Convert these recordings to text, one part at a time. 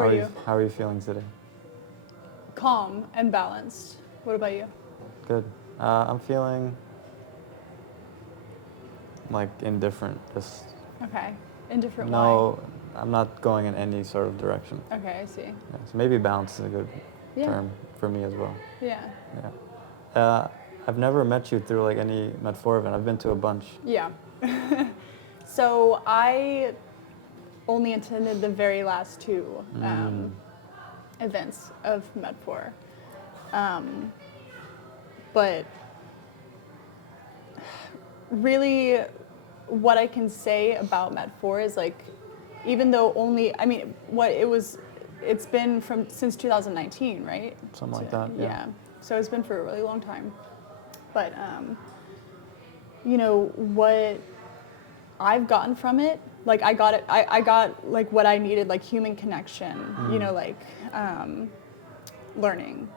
How are you? How are you feeling today? Calm and balanced. What about you? Good. I'm feeling like indifferent. Just Okay. Indifferent. no, I'm not going in any sort of direction. Why? Okay, I see. Yeah, so maybe balance is a good Yeah. term for me as well. Yeah. Yeah. I've never met you through like any Met4 event. I've been to a bunch. Yeah. So I only attended the very last two events of Met4. But really what I can say about Met4 is like, even though it's been since 2019, right? Something like that, yeah. So it's been for a really long time. But, what I've gotten from it, like I got like what I needed, like human connection, learning,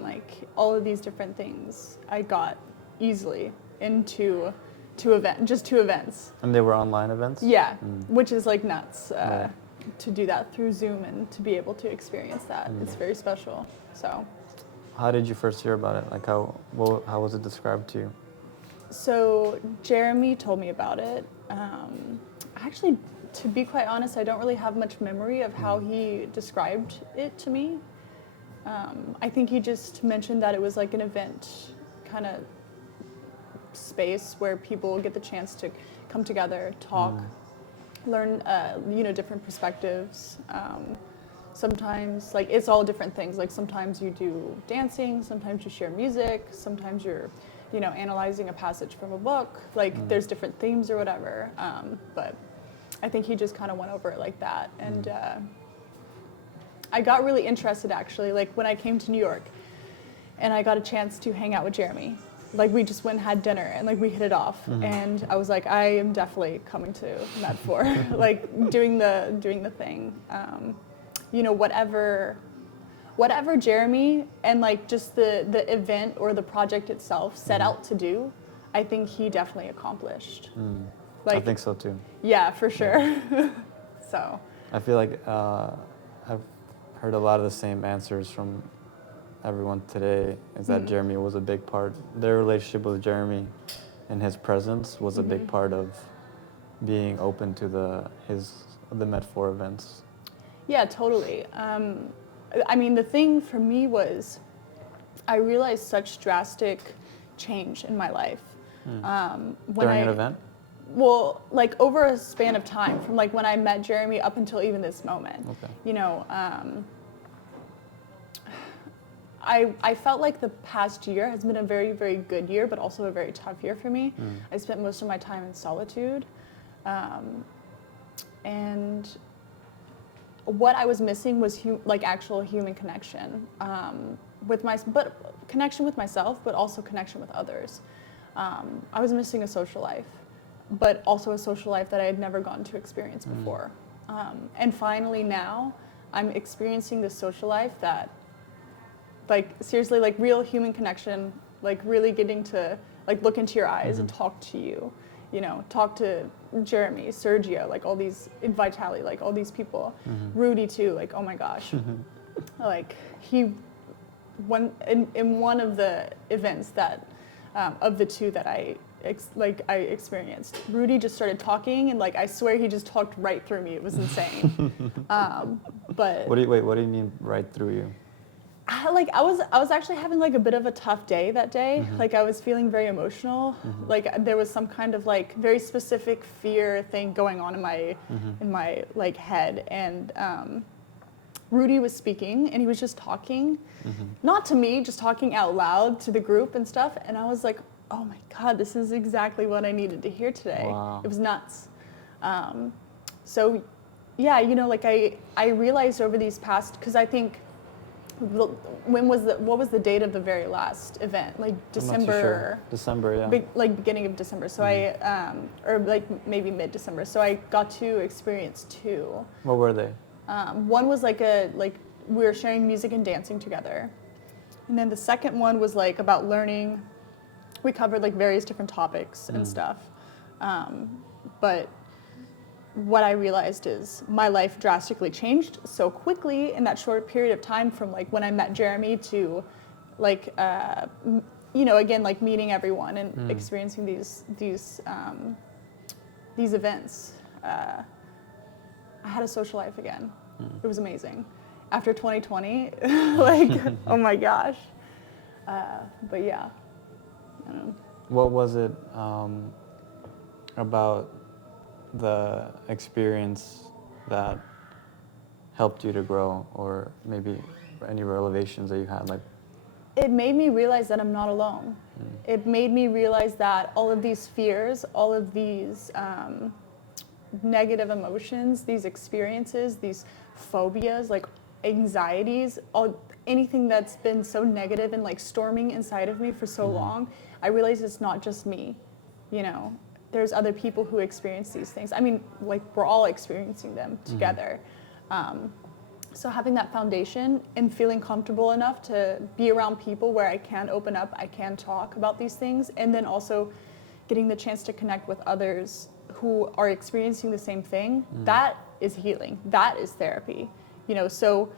like all of these different things I got easily into two events. And they were online events? Yeah, which is like nuts Right. to do that through Zoom and to be able to experience that. It's very special. So. How did you first hear about it? Like how was it described to you? So Jeremy told me about it. Actually, to be quite honest, I don't really have much memory of how he described it to me. I think he just mentioned that it was like an event kind of space where people get the chance to come together, talk, learn, different perspectives. Sometimes, like, it's all different things. Like, sometimes you do dancing, sometimes you share music, sometimes you're, analyzing a passage from a book. Like, there's different themes or whatever. But I think he just kind of went over it like that. And I got really interested, actually, like, when I came to New York and I got a chance to hang out with Jeremy. Like, we just went and had dinner and, like, we hit it off. And I was like, I am definitely coming to Met4, like, doing the thing. Whatever Jeremy and like just the event or the project itself set out to do, I think he definitely accomplished. I think so too. Yeah, for sure. Yeah. So. I feel like I've heard a lot of the same answers from everyone today, is that Jeremy was a big part. Their relationship with Jeremy and his presence was a big part of being open to the Met4 events. Yeah, totally. The thing for me was I realized such drastic change in my life. During an event? Well, like over a span of time, from like when I met Jeremy up until even this moment. Okay. I felt like the past year has been a very, very good year, but also a very tough year for me. I spent most of my time in solitude. And what I was missing was actual human connection connection with myself, but also connection with others. I was missing a social life, but also a social life that I had never gotten to experience before. And finally now, I'm experiencing this social life that, like, seriously, like real human connection, like really getting to like look into your eyes and talk to you. Talk to Jeremy, Sergio, like all these, Vitali, like all these people. Rudy too, like, oh my gosh. Like in one of the events that, of the two that I experienced, Rudy just started talking and like, I swear he just talked right through me. It was insane. But. What do you mean right through you? I was actually having like a bit of a tough day that day. Like I was feeling very emotional. Like there was some kind of like very specific fear thing going on in my like head. And Rudy was speaking and he was just talking, not to me, just talking out loud to the group and stuff. And I was like, oh my God, this is exactly what I needed to hear today. Wow. It was nuts. So yeah, like I realized over these past, because I think, what was the date of the very last event? Like December. I'm not too sure. December, yeah. Beginning of December. So or like maybe mid-December. So I got to experience two. What were they? One was like we were sharing music and dancing together. And then the second one was like about learning. We covered like various different topics and stuff. But what I realized is my life drastically changed so quickly in that short period of time, from like when I met Jeremy to like again, like meeting everyone and experiencing these events. I had a social life again. It was amazing. After 2020, like, oh my gosh. But yeah, I don't know. What was it about the experience that helped you to grow, or maybe any revelations that you had? Like, it made me realize that I'm not alone. It made me realize that all of these fears, all of these negative emotions, these experiences, these phobias, like anxieties, anything that's been so negative and like storming inside of me for so long, I realized it's not just me, there's other people who experience these things. I mean, like, we're all experiencing them together. So having that foundation and feeling comfortable enough to be around people where I can open up, I can talk about these things, and then also getting the chance to connect with others who are experiencing the same thing, that is healing. That is therapy. So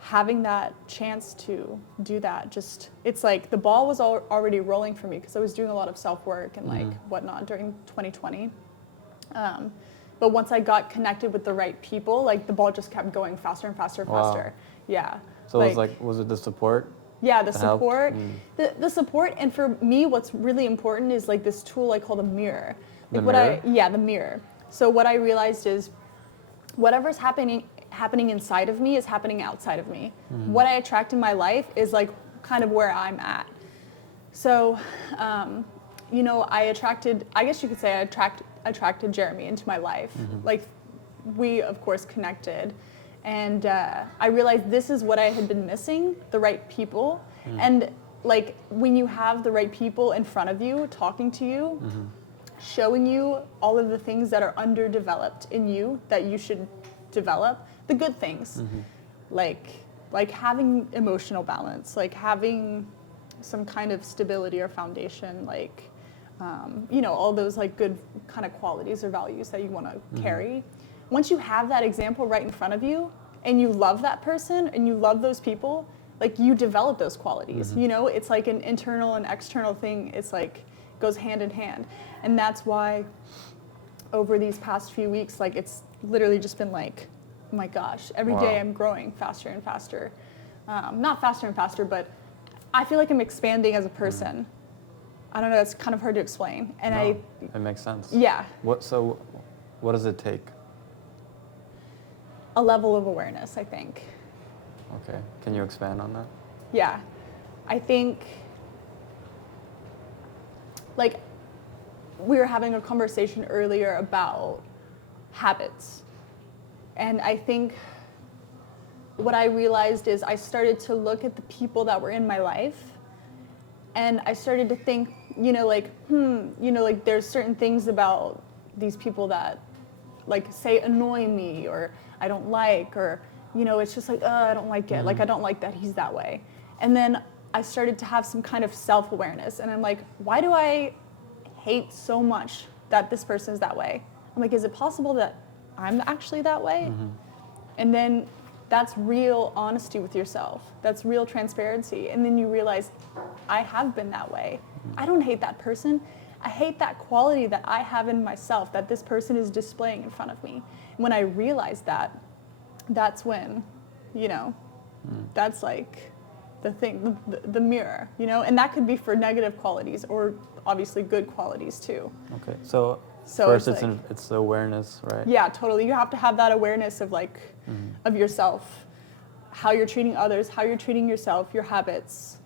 having that chance to do that, just, it's like the ball was already rolling for me because I was doing a lot of self-work and like whatnot during 2020. But once I got connected with the right people, like the ball just kept going faster and faster and faster. Yeah. So it was like, was it the support? Yeah, the support. The support, and for me, what's really important is like this tool I call the mirror. Like the mirror. So what I realized is whatever's happening inside of me is happening outside of me. What I attract in my life is like kind of where I'm at. So, I guess you could say I attracted Jeremy into my life. Like, we of course connected, and I realized this is what I had been missing, the right people. And like, when you have the right people in front of you talking to you, showing you all of the things that are underdeveloped in you that you should develop, the good things, like having emotional balance, like having some kind of stability or foundation, like all those like good kind of qualities or values that you want to carry. Once you have that example right in front of you, and you love that person and you love those people, like, you develop those qualities. It's like an internal and external thing. It's like goes hand in hand, and that's why over these past few weeks, like, it's literally just been like, oh my gosh, every day I'm growing faster and faster. Not faster and faster, but I feel like I'm expanding as a person. I don't know, it's kind of hard to explain. And it makes sense. Yeah. What does it take? A level of awareness, I think. Okay. Can you expand on that? Yeah. I think, like, we were having a conversation earlier about habits. And I think what I realized is I started to look at the people that were in my life, and I started to think, like, there's certain things about these people that, like, say, annoy me, or I don't like, or, it's just like, I don't like it. Like, I don't like that he's that way. And then I started to have some kind of self-awareness, and I'm like, why do I hate so much that this person is that way? I'm like, is it possible that I'm actually that way? And then that's real honesty with yourself. That's real transparency. And then you realize, I have been that way. I don't hate that person. I hate that quality that I have in myself that this person is displaying in front of me. When I realized that, that's when, that's like the thing, the mirror, and that could be for negative qualities or obviously good qualities too. Okay, so first it's the awareness, right? Yeah, totally. You have to have that awareness of like, of yourself, how you're treating others, how you're treating yourself, your habits,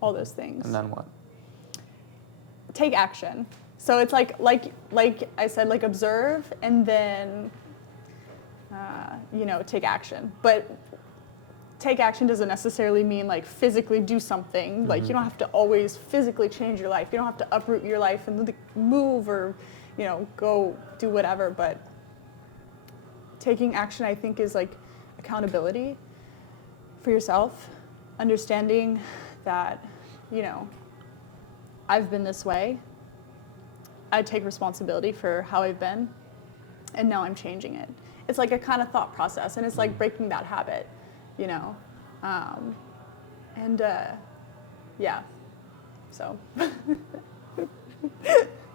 all those things. And then what? Take action. So it's like I said, like, observe and then, take action. But take action doesn't necessarily mean like physically do something. Like, you don't have to always physically change your life. You don't have to uproot your life and move or, go do whatever. But taking action, I think, is like accountability for yourself, understanding that, I've been this way. I take responsibility for how I've been. and now I'm changing it. It's like a kind of thought process, and it's like breaking that habit, you know. Yeah, so.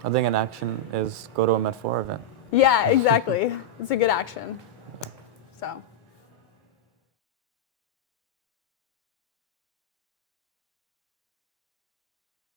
I think an action is go to a Met4 event. Yeah, exactly. It's a good action. So.